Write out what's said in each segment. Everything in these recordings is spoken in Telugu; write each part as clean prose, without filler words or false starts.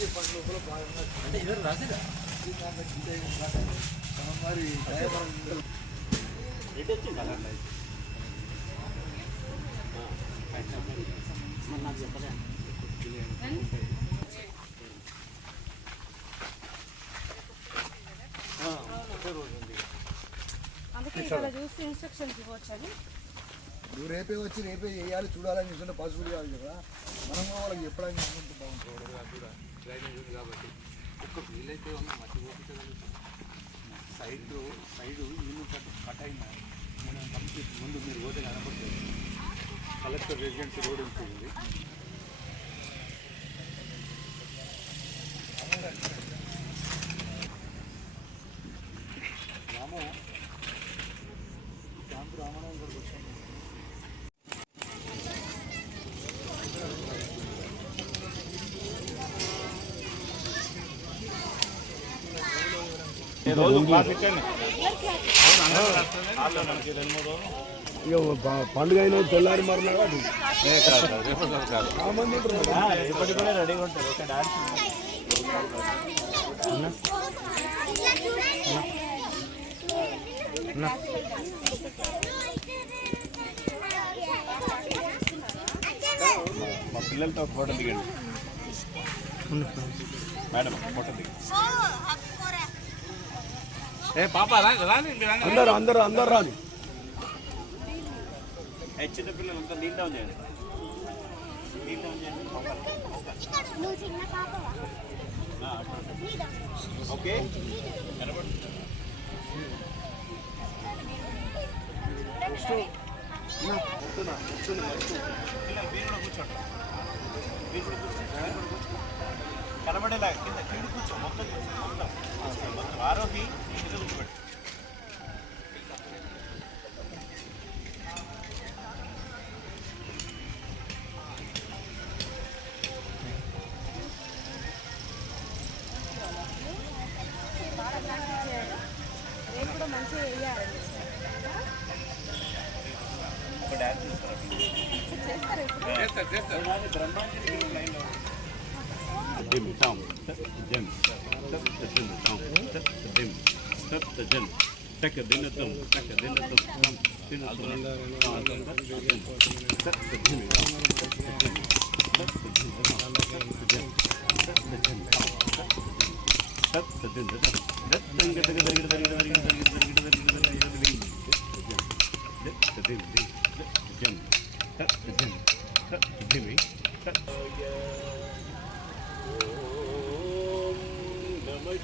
వచ్చే పని లోపల భాగంగా అంటే ఎవరు రాసేదా మరి ఎటు వచ్చింది అలా నాకు చెప్పలే అందుకే ఇక్కడ చూస్తే ఇన్స్ట్రక్షన్స్ ఇవ్వచ్చని నువ్వు రేపే వచ్చి రేపే చేయాలి చూడాలని చూస్తుంటే పాసిబుల్ కాదు కదా మనం కూడా వాళ్ళకి చెప్పడానికి బాగుంటుంది కూడా డ్రైనేజ్ ఉంది కాబట్టి ఒక్క వీలైతే ఉన్న మట్టి పోపించగలుగుతాం సైడు ఇల్లు కట్ అయినా మనం కంప్లీట్ ముందు మీరు పోతే కనపడుతుంది కలెక్టర్ రెసిడెన్సీ రోడ్ ఉంటుంది రామారావు గారికి వచ్చాము పండుగ అయిన తెల్లారి మరణాలు ఇప్పటికి కూడా రెడీగా ఉంటారు ఒక డాన్స్ మా పిల్లలతో ఫోటో దిగండి మేడం ఫోటో దిగండి ఏ పాప అందరూ అందరూ అందరూ రాదు చిన్న పిల్లలంతా నీట్ డౌన్ చేయండి నీట్ డౌన్ చేయండి ఓకే కనబడేలా కింద కింద కూర్చో మొత్తం ఆరోగ్య కింద కూర్చోబెట్టు రేపు కూడా మంచిగా వేయాలి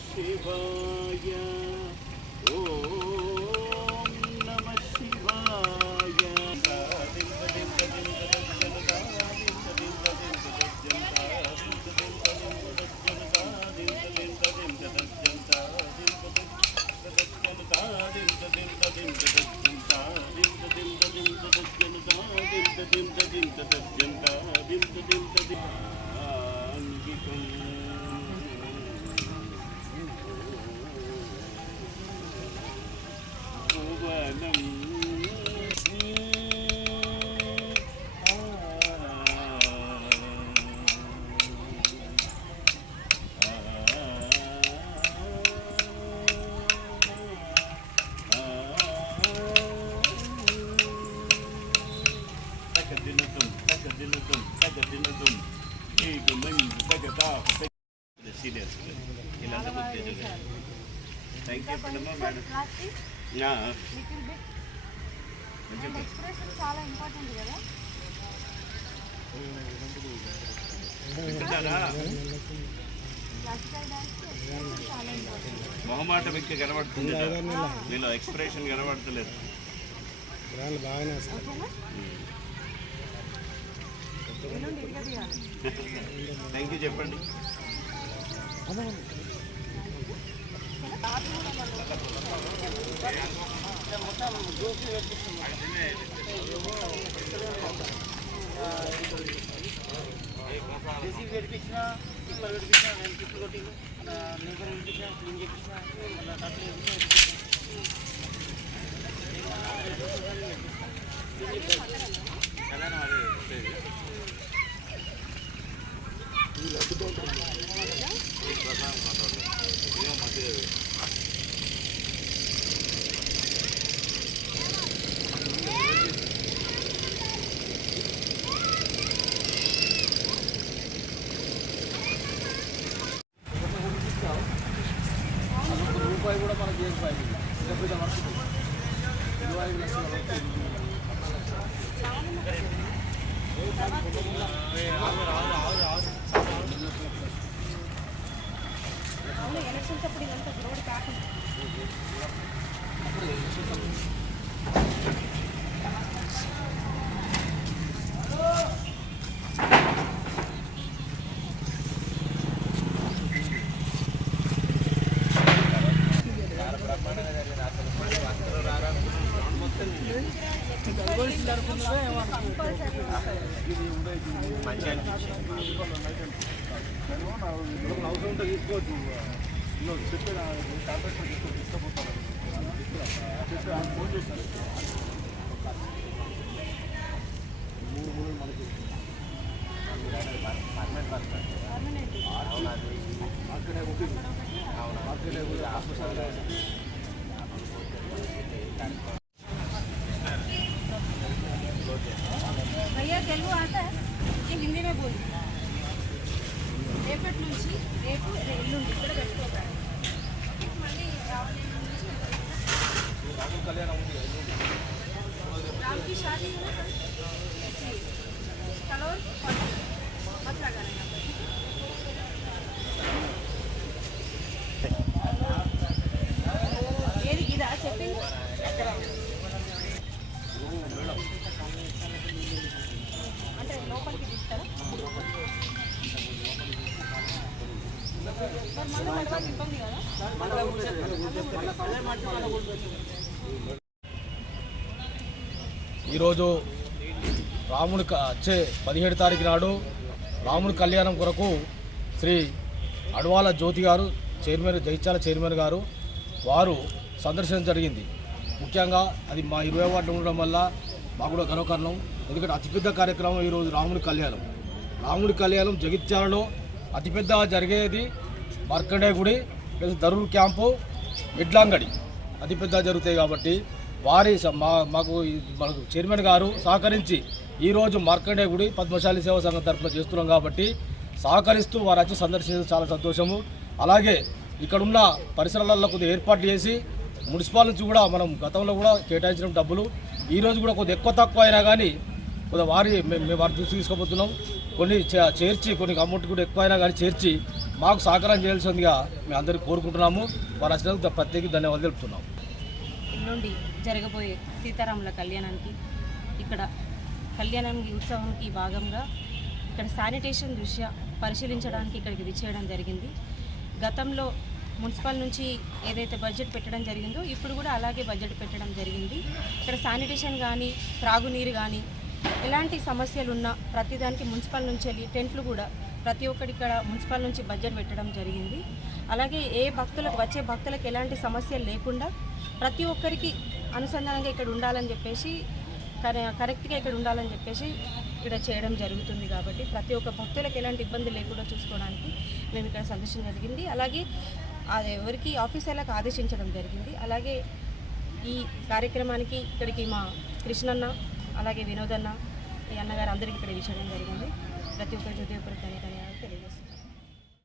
శివాయ ఓం నమః శివాయ థ్యాంక్ యూ మేడం చాలా ఇంపార్టెంట్ కదా మొహమాట వ్యక్తి కనబడుతుంది మీలో ఎక్స్ప్రెషన్ కనబడతలేదు థ్యాంక్ యూ చెప్పండి పెట్టించిన ఇప్పుడు పెట్టించిన నేను టిప్పు కొట్టింది లేబర్ పెట్టించిన క్లీన్ చేయించిన కట్టలు ఈ లడ్డు అవును ఎలక్షన్స్ అప్పుడు ఇదంతా రోడ్ ప్యాక్ మంచిగా అనిపించింది. అవసరం ఉంటే తీసుకోవచ్చు. చెప్పి కాంట్రాక్ట్ తీసుకుపోతాను చెప్పి ఆయన ఫోన్ చేశారు. 3 మనకి అక్కడే ఉంటుంది. అక్కడే హాస్పిటల్ भैया तेलुगु आता है ये हिंदी में बोली రేపటి నుంచి రేపు ఎల్లుండి ఇక్కడ పెట్టుకోవాలి మళ్ళీ రావాలి राम की शादी है ना चलो मत लगाना यहाँ पर ఏది ఇదా చెప్పింది అంటే లోపలికి తీస్తారా మరి మళ్ళీ నడవడానికి ఇబ్బంది కదా ఈరోజు రాముడి వచ్చే 17 తారీఖు నాడు రాముడి కళ్యాణం కొరకు శ్రీ అడవాల జ్యోతి గారు చైర్మన్ జైత్యాల చైర్మన్ గారు వారు సందర్శన జరిగింది. ముఖ్యంగా అది మా 20 వార్డు ఉండడం వల్ల మాకు కూడా గర్వకారణం. ఎందుకంటే అతిపెద్ద కార్యక్రమం ఈరోజు రాముడి కళ్యాణం. రాముడి కళ్యాణం జగిత్యాలలో అతిపెద్ద జరిగేది మార్కండే గుడి ప్లస్ దరూర్ క్యాంపు ఎడ్లాంగడి అతిపెద్ద జరుగుతాయి. కాబట్టి వారి మాకు చైర్మన్ గారు సహకరించి ఈరోజు మార్కండే గుడి పద్మశాలి సేవా సంఘం తరఫున చేస్తున్నాం కాబట్టి సహకరిస్తూ వారు వచ్చి సందర్శించడం చాలా సంతోషము. అలాగే ఇక్కడున్న పరిసరాలలో కొద్దిగా ఏర్పాటు చేసి మున్సిపాల్ నుంచి కూడా మనం గతంలో కూడా కేటాయించిన డబ్బులు ఈరోజు కూడా కొద్దిగా ఎక్కువ తక్కువ అయినా కానీ కొద్దిగా మేము వారి దృష్టి తీసుకోబోతున్నాం. కొన్ని చేర్చి కొన్ని అమౌంట్ కూడా ఎక్కువ అయినా కానీ చేర్చి మాకు సహకారం చేయాల్సిందిగా మేము అందరికీ కోరుకుంటున్నాము. వారు వచ్చినందుకు ప్రత్యేక ధన్యవాదాలు తెలుపుతున్నాం. నుండి జరగబోయే సీతారాముల కళ్యాణానికి ఇక్కడ కళ్యాణానికి ఉత్సవానికి భాగంగా ఇక్కడ శానిటేషన్ దృష్ట్యా పరిశీలించడానికి ఇక్కడికి విచ్చేయడం జరిగింది. గతంలో మున్సిపల్ నుంచి ఏదైతే బడ్జెట్ పెట్టడం జరిగిందో ఇప్పుడు కూడా అలాగే బడ్జెట్ పెట్టడం జరిగింది. ఇక్కడ శానిటేషన్ కానీ త్రాగునీరు కానీ ఎలాంటి సమస్యలు ఉన్నా ప్రతిదానికి మున్సిపల్ నుంచి వెళ్ళి టెంట్లు కూడా ప్రతి ఒక్కటి ఇక్కడ మున్సిపల్ నుంచి బడ్జెట్ పెట్టడం జరిగింది. అలాగే వచ్చే భక్తులకు ఎలాంటి సమస్యలు లేకుండా ప్రతి ఒక్కరికి అనుసంధానంగా ఇక్కడ ఉండాలని చెప్పేసి కరెక్ట్గా ఇక్కడ ఉండాలని చెప్పేసి ఇక్కడ చేయడం జరుగుతుంది. కాబట్టి ప్రతి ఒక్క భక్తులకు ఎలాంటి ఇబ్బంది లేకుండా చూసుకోవడానికి మేము ఇక్కడ సందర్శించడం జరిగింది. అలాగే ఎవరికి ఆఫీసర్లకు ఆదేశించడం జరిగింది. అలాగే ఈ కార్యక్రమానికి ఇక్కడికి మా కృష్ణన్న అలాగే వినోదన్న ఈ అన్నగారు అందరికీ ఇక్కడ విషయం జరిగింది. ప్రతి ఒక్కరికి హృదయపూర్వక ధన్యవాదాలు తెలియజేస్తున్నాను.